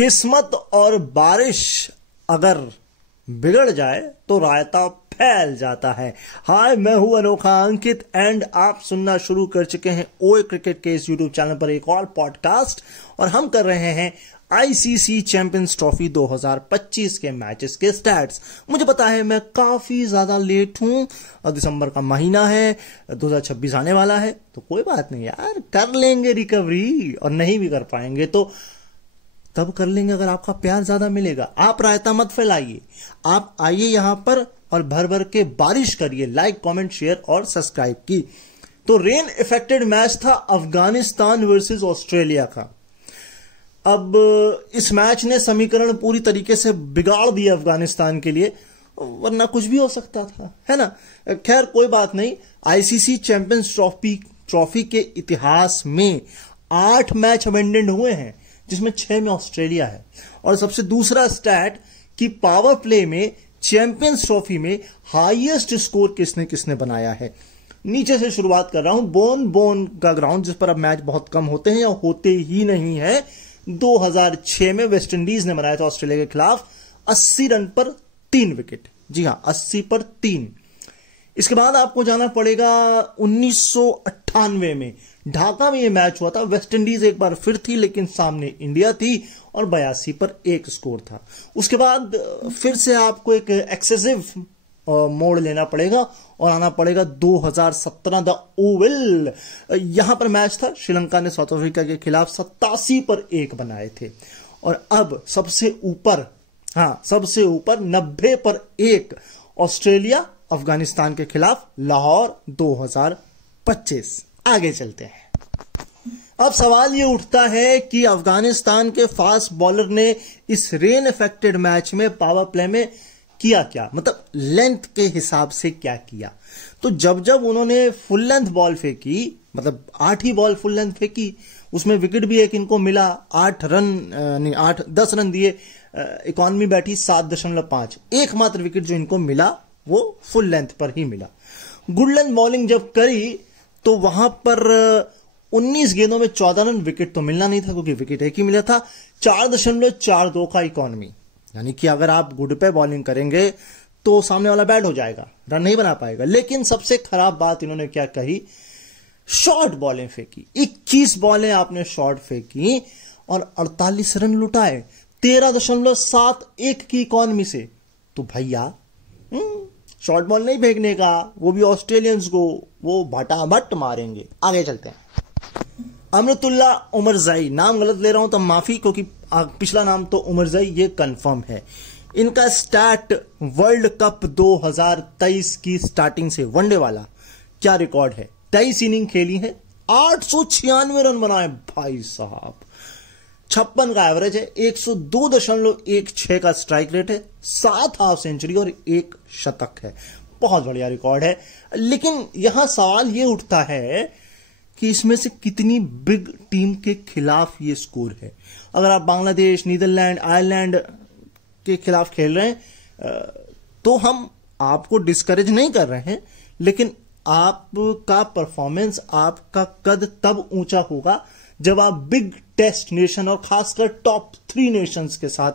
किस्मत और बारिश अगर बिगड़ जाए तो रायता फैल जाता है। हाय, मैं हूं अनोखा अंकित एंड आप सुनना शुरू कर चुके हैं ओए क्रिकेट के इस यूट्यूब चैनल पर एक और पॉडकास्ट, और हम कर रहे हैं आईसीसी चैंपियंस ट्रॉफी 2025 के मैचेस के स्टैट्स। मुझे पता है मैं काफी ज्यादा लेट हूं, दिसंबर का महीना है, 2026 आने वाला है, तो कोई बात नहीं यार, कर लेंगे रिकवरी। और नहीं भी कर पाएंगे तो तब कर लेंगे अगर आपका प्यार ज्यादा मिलेगा। आप रायता मत फैलाइए, आप आइए यहां पर और भर भर के बारिश करिए, लाइक कमेंट शेयर और सब्सक्राइब की। तो रेन इफेक्टेड मैच था अफगानिस्तान वर्सेस ऑस्ट्रेलिया का। अब इस मैच ने समीकरण पूरी तरीके से बिगाड़ दिया अफगानिस्तान के लिए, वरना कुछ भी हो सकता था, है ना। खैर कोई बात नहीं। आईसीसी चैंपियंस ट्रॉफी के इतिहास में 8 मैच अबेंडेंड हुए हैं, जिसमें 6 में ऑस्ट्रेलिया है। और सबसे दूसरा स्टैट कि पावर प्ले में चैंपियंस ट्रॉफी में हाईएस्ट स्कोर किसने किसने बनाया है। नीचे से शुरुआत कर रहा हूं। बोन का ग्राउंड, जिस पर अब मैच बहुत कम होते हैं या होते ही नहीं है। 2006 में वेस्ट इंडीज ने बनाया था ऑस्ट्रेलिया के खिलाफ 80 रन पर 3 विकेट। जी हां, 80 पर 3। इसके बाद आपको जाना पड़ेगा 1998 में ढाका में यह मैच हुआ था। वेस्ट इंडीज एक बार फिर थी, लेकिन सामने इंडिया थी और 82 पर 1 स्कोर था। उसके बाद फिर से आपको एक एक्सेसिव मोड़ लेना पड़ेगा और आना पड़ेगा 2017 द ओवल। यहां पर मैच था, श्रीलंका ने साउथ अफ्रीका के खिलाफ 87 पर 1 बनाए थे। और अब सबसे ऊपर 90 पर 1 ऑस्ट्रेलिया अफगानिस्तान के खिलाफ लाहौर 2025। आगे चलते हैं। अब सवाल यह उठता है कि अफगानिस्तान के फास्ट बॉलर ने इस रेन इफेक्टेड मैच में पावर प्ले में किया क्या, मतलब लेंथ के हिसाब से क्या किया। तो जब उन्होंने फुल लेंथ बॉल फेंकी, मतलब 8 ही बॉल फुल लेंथ फेंकी, उसमें विकेट भी एक इनको मिला, 10 रन दिए, इकॉनमी बैठी 7.5। एकमात्र विकेट जो इनको मिला वो फुल लेंथ पर ही मिला। गुड लेंथ बॉलिंग जब करी तो वहां पर 19 गेंदों में 14 रन, विकेट तो मिलना नहीं था क्योंकि विकेट एक ही मिला था। 4.42 का इकॉनमी, यानी कि अगर आप गुड पे बॉलिंग करेंगे तो सामने वाला बैट हो जाएगा, रन नहीं बना पाएगा। लेकिन सबसे खराब बात इन्होंने क्या कही, शॉर्ट बॉलें फेंकी। 21 बॉलें आपने शॉर्ट फेंकी और 48 रन लुटाए 13.71 की इकॉनमी से। तो भैया शॉर्ट बॉल नहीं फेंकने का, वो भी ऑस्ट्रेलियंस को, वो भटाभट मारेंगे। आगे चलते हैं। अमृतुल्ला उमरजई, नाम गलत ले रहा हूं तो माफी, क्योंकि पिछला नाम तो उमरजई ये कंफर्म है। इनका स्टार्ट वर्ल्ड कप 2023 की स्टार्टिंग से वनडे वाला क्या रिकॉर्ड है। 23 इनिंग खेली है, 896 रन बनाए भाई साहब, 56 का एवरेज है, 102.16 का स्ट्राइक रेट है, 7 हाफ सेंचुरी और 1 शतक है। बहुत बढ़िया रिकॉर्ड है। लेकिन यहां सवाल यह उठता है कि इसमें से कितनी बिग टीम के खिलाफ ये स्कोर है। अगर आप बांग्लादेश, नीदरलैंड, आयरलैंड के खिलाफ खेल रहे हैं तो हम आपको डिस्करेज नहीं कर रहे हैं, लेकिन आपका परफॉर्मेंस, आपका कद तब ऊंचा होगा जब आप बिग टेस्ट नेशन और खासकर टॉप 3 नेशंस के साथ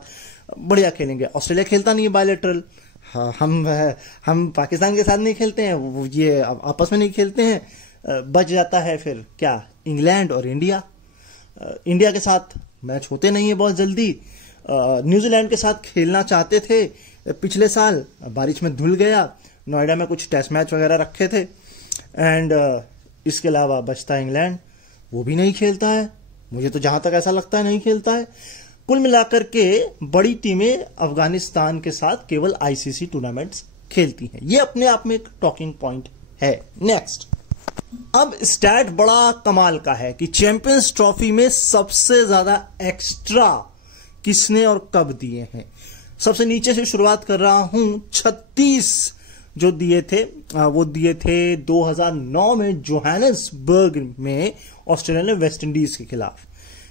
बढ़िया खेलेंगे। ऑस्ट्रेलिया खेलता नहीं है बायलैटरल, हम पाकिस्तान के साथ नहीं खेलते हैं, ये आपस में नहीं खेलते हैं। बच जाता है फिर क्या, इंग्लैंड और इंडिया के साथ मैच होते नहीं है बहुत जल्दी। न्यूजीलैंड के साथ खेलना चाहते थे पिछले साल, बारिश में धुल गया। नोएडा में कुछ टेस्ट मैच वगैरह रखे थे। एंड इसके अलावा बचता इंग्लैंड, वो भी नहीं खेलता है, मुझे तो जहां तक ऐसा लगता है नहीं खेलता है। कुल मिलाकर के बड़ी टीमें अफगानिस्तान के साथ केवल आईसीसी टूर्नामेंट्स खेलती हैं। ये अपने आप में एक टॉकिंग पॉइंट है। नेक्स्ट, अब स्टैट बड़ा कमाल का है कि चैंपियंस ट्रॉफी में सबसे ज्यादा एक्स्ट्रा किसने और कब दिए हैं। सबसे नीचे से शुरुआत कर रहा हूं। 36 जो दिए थे वो दिए थे 2009 में जोहानिसबर्ग में ऑस्ट्रेलिया ने वेस्ट इंडीज के खिलाफ।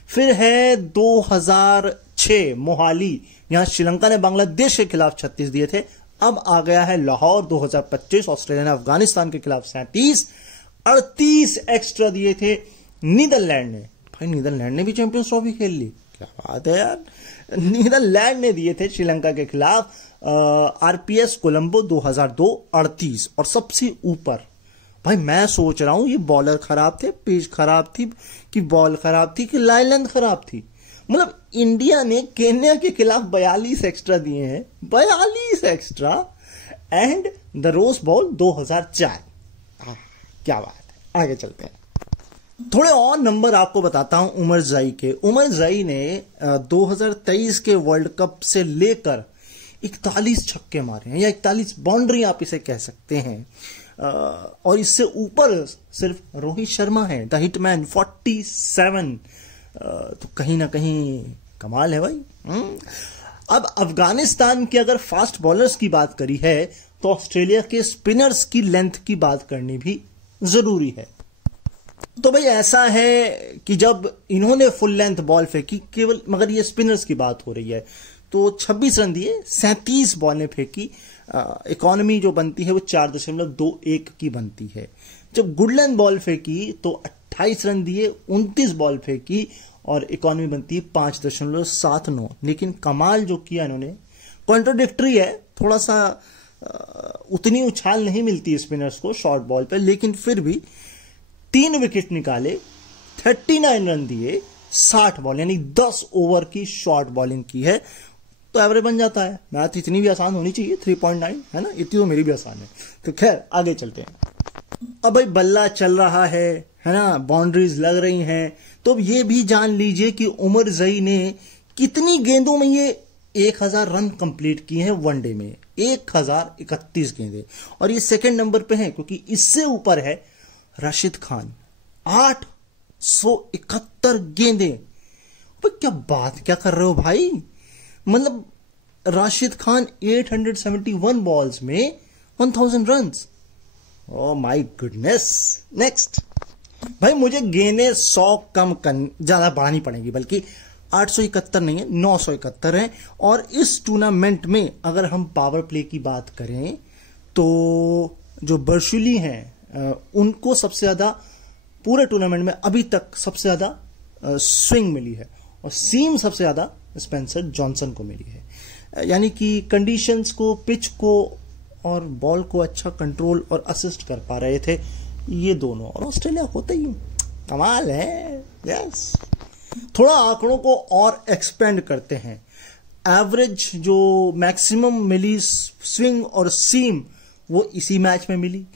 फिर है 2006 मोहाली, यहां श्रीलंका ने बांग्लादेश के खिलाफ 36 दिए थे। अब आ गया है लाहौर 2025, ऑस्ट्रेलिया ने अफगानिस्तान के खिलाफ 37। 38 एक्स्ट्रा दिए थे नीदरलैंड ने। भाई नीदरलैंड ने भी चैंपियंस ट्रॉफी खेल ली, क्या बात है यार। नीदरलैंड ने दिए थे श्रीलंका के खिलाफ आरपीएस कोलंबो 2002 38 और सबसे ऊपर। भाई मैं सोच रहा हूं ये बॉलर खराब थे, पिच खराब थी, कि बॉल खराब थी, कि लाइन लेंथ खराब थी। मतलब इंडिया ने केन्या के खिलाफ 42 एक्स्ट्रा दिए हैं, 42 extra, and the Rose Bowl 2004। क्या बात है। आगे चलते हैं। थोड़े और नंबर आपको बताता हूं उमर जई के। उमर जई ने 2023 के वर्ल्ड कप से लेकर 41 छक्के मारे हैं, या 41 बाउंड्री आप इसे कह सकते हैं। और इससे ऊपर सिर्फ रोहित शर्मा है, द हिटमैन 47। तो कहीं ना कहीं कमाल है भाई। अब अफगानिस्तान के अगर फास्ट बॉलर्स की बात करी है तो ऑस्ट्रेलिया के स्पिनर्स की लेंथ की बात करनी भी जरूरी है। तो भाई ऐसा है कि जब इन्होंने फुल लेंथ बॉल फेंकी केवल, मगर ये स्पिनर्स की बात हो रही है, तो 26 रन दिए, 37 बॉलें फेंकी। इकोनॉमी जो बनती है वो 4.21 की बनती है। जब गुडलैंड बॉल फेंकी तो 28 रन दिए, 29 बॉल फेंकी और इकोनॉमी बनती है 5.79। लेकिन कमाल जो किया इन्होंने, कॉन्ट्रोडिक्टरी है थोड़ा सा, उतनी उछाल नहीं मिलती स्पिनर्स को शॉर्ट बॉल पे, लेकिन फिर भी 3 विकेट निकाले, 39 रन दिए, 60 बॉल, यानी 10 ओवर की शॉर्ट बॉलिंग की है, तो एवरेज बन जाता है। मैथ इतनी भी आसान होनी चाहिए, 3.9 है ना, इतनी तो मेरी भी आसान है। तो खैर आगे चलते हैं। अब भाई बल्ला चल रहा है ना, बाउंड्रीज लग रही हैं, तो अब ये भी जान लीजिए कि उमर जई ने कितनी गेंदों में ये 1000 रन कंप्लीट किए हैं वनडे में। 1031 गेंदें, और ये सेकंड नंबर पे हैं, क्योंकि इससे ऊपर है राशिद खान 871 गेंदें। क्या बात क्या कर रहे हो भाई। मतलब राशिद खान 871 बॉल्स में 1000 run. Oh my goodness. Next भाई, मुझे गेंदें 100 कम ज्यादा बढ़ानी पड़ेगी, बल्कि 871 नहीं है, 971 है। और इस टूर्नामेंट में अगर हम पावर प्ले की बात करें तो जो बर्शुली हैं उनको सबसे ज्यादा पूरे टूर्नामेंट में अभी तक सबसे ज्यादा स्विंग मिली है, और सीम सबसे ज्यादा स्पेंसर जॉनसन को मिली है। यानी कि कंडीशंस को, पिच को और बॉल को अच्छा कंट्रोल और असिस्ट कर पा रहे थे ये दोनों। और ऑस्ट्रेलिया होता ही कमाल है। यस, थोड़ा आंकड़ों को और एक्सपेंड करते हैं। एवरेज जो मैक्सिमम मिली स्विंग और सीम वो इसी मैच में मिली।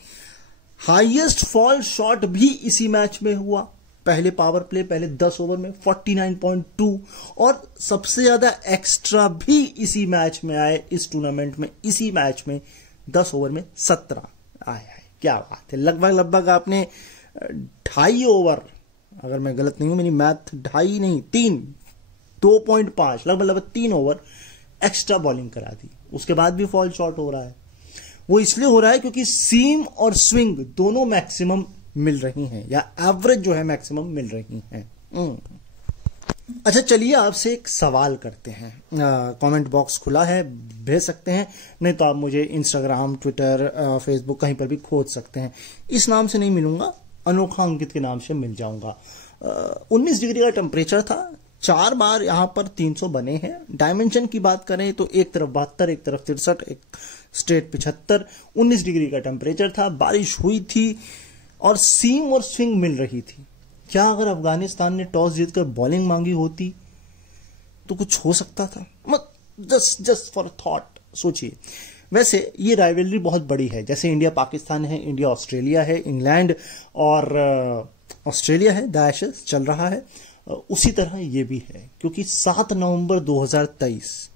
हाईएस्ट फॉल शॉट भी इसी मैच में हुआ, पहले पावर प्ले, पहले 10 ओवर में 49.2, और सबसे ज्यादा एक्स्ट्रा भी इसी मैच में आए, इस टूर्नामेंट में, इसी मैच में 10 ओवर में 17 आए। क्या बात है। लगभग आपने 2.5 ओवर, अगर मैं गलत नहीं हूं, मेरी मैथ 2.5 नहीं 3, 2.5, लगभग 3 ओवर एक्स्ट्रा बॉलिंग करा दी। उसके बाद भी फॉल शॉट हो रहा है। वो इसलिए हो रहा है क्योंकि सीम और स्विंग दोनों मैक्सिमम मिल रही हैं, या एवरेज जो है मैक्सिमम मिल रही हैं। अच्छा चलिए आपसे एक सवाल करते हैं। कमेंट बॉक्स खुला है, भेज सकते हैं, नहीं तो आप मुझे इंस्टाग्राम, ट्विटर, फेसबुक कहीं पर भी खोज सकते हैं। इस नाम से नहीं मिलूंगा, अनोखा अंकित के नाम से मिल जाऊंगा। 19 डिग्री का टेम्परेचर था, 4 बार यहां पर 300 बने हैं। डायमेंशन की बात करें तो एक तरफ 72, एक तरफ 63, एक स्ट्रेट 75। 19 डिग्री का टेम्परेचर था, बारिश हुई थी और सीम और स्विंग मिल रही थी। क्या अगर अफगानिस्तान ने टॉस जीतकर बॉलिंग मांगी होती तो कुछ हो सकता था? जस्ट फॉर थॉट सोचिए। वैसे ये राइवलरी बहुत बड़ी है, जैसे इंडिया पाकिस्तान है, इंडिया ऑस्ट्रेलिया है, इंग्लैंड और ऑस्ट्रेलिया है, द एशेज चल रहा है, उसी तरह ये भी है। क्योंकि 7 नवंबर 2023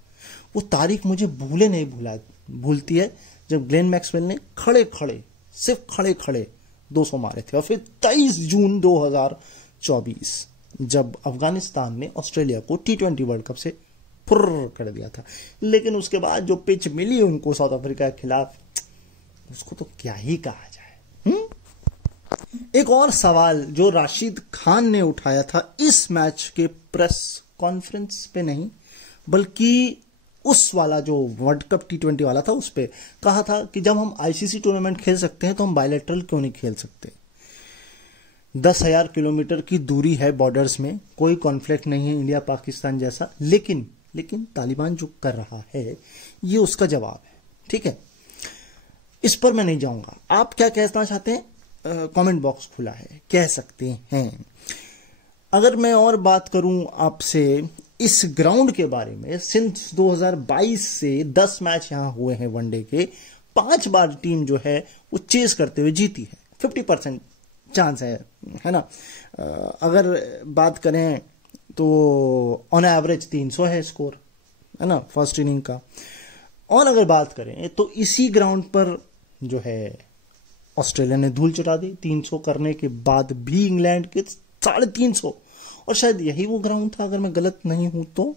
वो तारीख मुझे भूलती है जब ग्लेन मैक्सवेल ने सिर्फ खड़े 200 मारे थे। और फिर 23 जून 2024 जब अफगानिस्तान ने ऑस्ट्रेलिया को T20 वर्ल्ड कप से फुर्र कर दिया था। लेकिन उसके बाद जो पिच मिली उनको साउथ अफ्रीका के खिलाफ, उसको तो क्या ही कहा जाए। एक और सवाल जो राशिद खान ने उठाया था इस मैच के प्रेस कॉन्फ्रेंस पे नहीं, बल्कि उस वाला जो वर्ल्ड कप T20 वाला था उस पे कहा था कि जब हम आईसीसी टूर्नामेंट खेल सकते हैं तो हम बायलैटरल क्यों नहीं खेल सकते। 10,000 किलोमीटर की दूरी है बॉर्डर्स में, कोई कॉन्फ्लिक्ट नहीं है इंडिया पाकिस्तान जैसा, लेकिन तालिबान जो कर रहा है ये उसका जवाब है। ठीक है, इस पर मैं नहीं जाऊंगा। आप क्या कहना चाहते हैं? कमेंट बॉक्स खुला है, कह सकते हैं। अगर मैं और बात करूं आपसे इस ग्राउंड के बारे में, सिंस 2022 से 10 मैच यहां हुए हैं वनडे के, 5 बार टीम जो है वो चेस करते हुए जीती है। 50% चांस है ना। अगर बात करें तो ऑन एवरेज 300 है स्कोर, है ना, फर्स्ट इनिंग का। और अगर बात करें तो इसी ग्राउंड पर जो है ऑस्ट्रेलिया ने धूल चटा दी 300 करने के बाद भी इंग्लैंड के 350, और शायद यही वो ग्राउंड था, अगर मैं गलत नहीं हूं तो,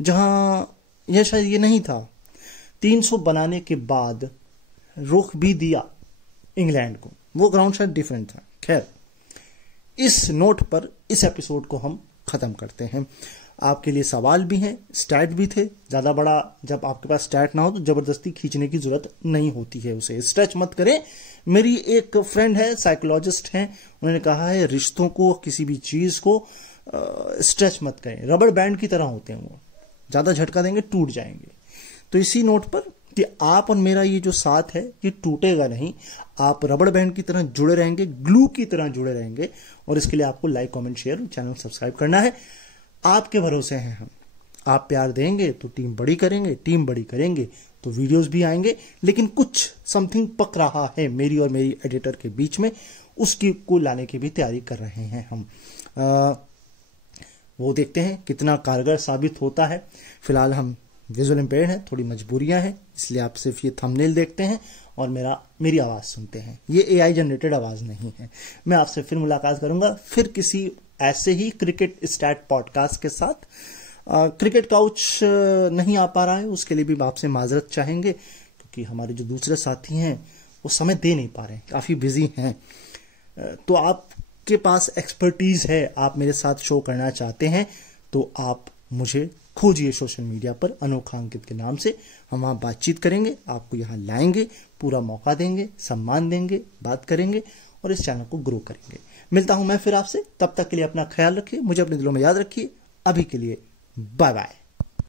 जहां यह शायद ये नहीं था, 300 बनाने के बाद रोक भी दिया इंग्लैंड को, वो ग्राउंड शायद डिफरेंट था। खैर, इस नोट पर इस एपिसोड को हम खत्म करते हैं। आपके लिए सवाल भी हैं, स्टैट भी थे। ज्यादा बड़ा जब आपके पास स्टैट ना हो तो जबरदस्ती खींचने की जरूरत नहीं होती है, उसे स्ट्रेच मत करें। मेरी एक फ्रेंड है, साइकोलॉजिस्ट हैं, उन्होंने कहा है रिश्तों को, किसी भी चीज को स्ट्रेच मत करें, रबड़ बैंड की तरह होते हैं, वो ज्यादा झटका देंगे टूट जाएंगे। तो इसी नोट पर कि आप और मेरा ये जो साथ है ये टूटेगा नहीं, आप रबड़ बैंड की तरह जुड़े रहेंगे, ग्लू की तरह जुड़े रहेंगे, और इसके लिए आपको लाइक, कमेंट, शेयर और चैनल सब्सक्राइब करना है। आपके भरोसे हैं हम, आप प्यार देंगे तो टीम बड़ी करेंगे, टीम बड़ी करेंगे तो वीडियोस भी आएंगे। लेकिन कुछ समथिंग पक रहा है मेरी और मेरी एडिटर के बीच में, उसकी को लाने की भी तैयारी कर रहे हैं हम। वो देखते हैं कितना कारगर साबित होता है। फिलहाल हम विजुअल इम्पेयर्ड हैं, थोड़ी मजबूरियां हैं, इसलिए आप सिर्फ ये थंबनेल देखते हैं और मेरी आवाज सुनते हैं। ये एआई जनरेटेड आवाज नहीं है। मैं आपसे फिर मुलाकात करूंगा, फिर किसी ऐसे ही क्रिकेट स्टैट पॉडकास्ट के साथ। क्रिकेट काउच नहीं आ पा रहा है, उसके लिए भी आपसे माजरत चाहेंगे, क्योंकि हमारे जो दूसरे साथी हैं वो समय दे नहीं पा रहे हैं, काफी बिजी हैं। तो आपके पास एक्सपर्टीज है, आप मेरे साथ शो करना चाहते हैं तो आप मुझे खोजिए सोशल मीडिया पर अनोखा अंकित के नाम से। हम वहां बातचीत करेंगे, आपको यहां लाएंगे, पूरा मौका देंगे, सम्मान देंगे, बात करेंगे और इस चैनल को ग्रो करेंगे। मिलता हूं मैं फिर आपसे, तब तक के लिए अपना ख्याल रखिए, मुझे अपने दिलों में याद रखिए। अभी के लिए बाय बाय।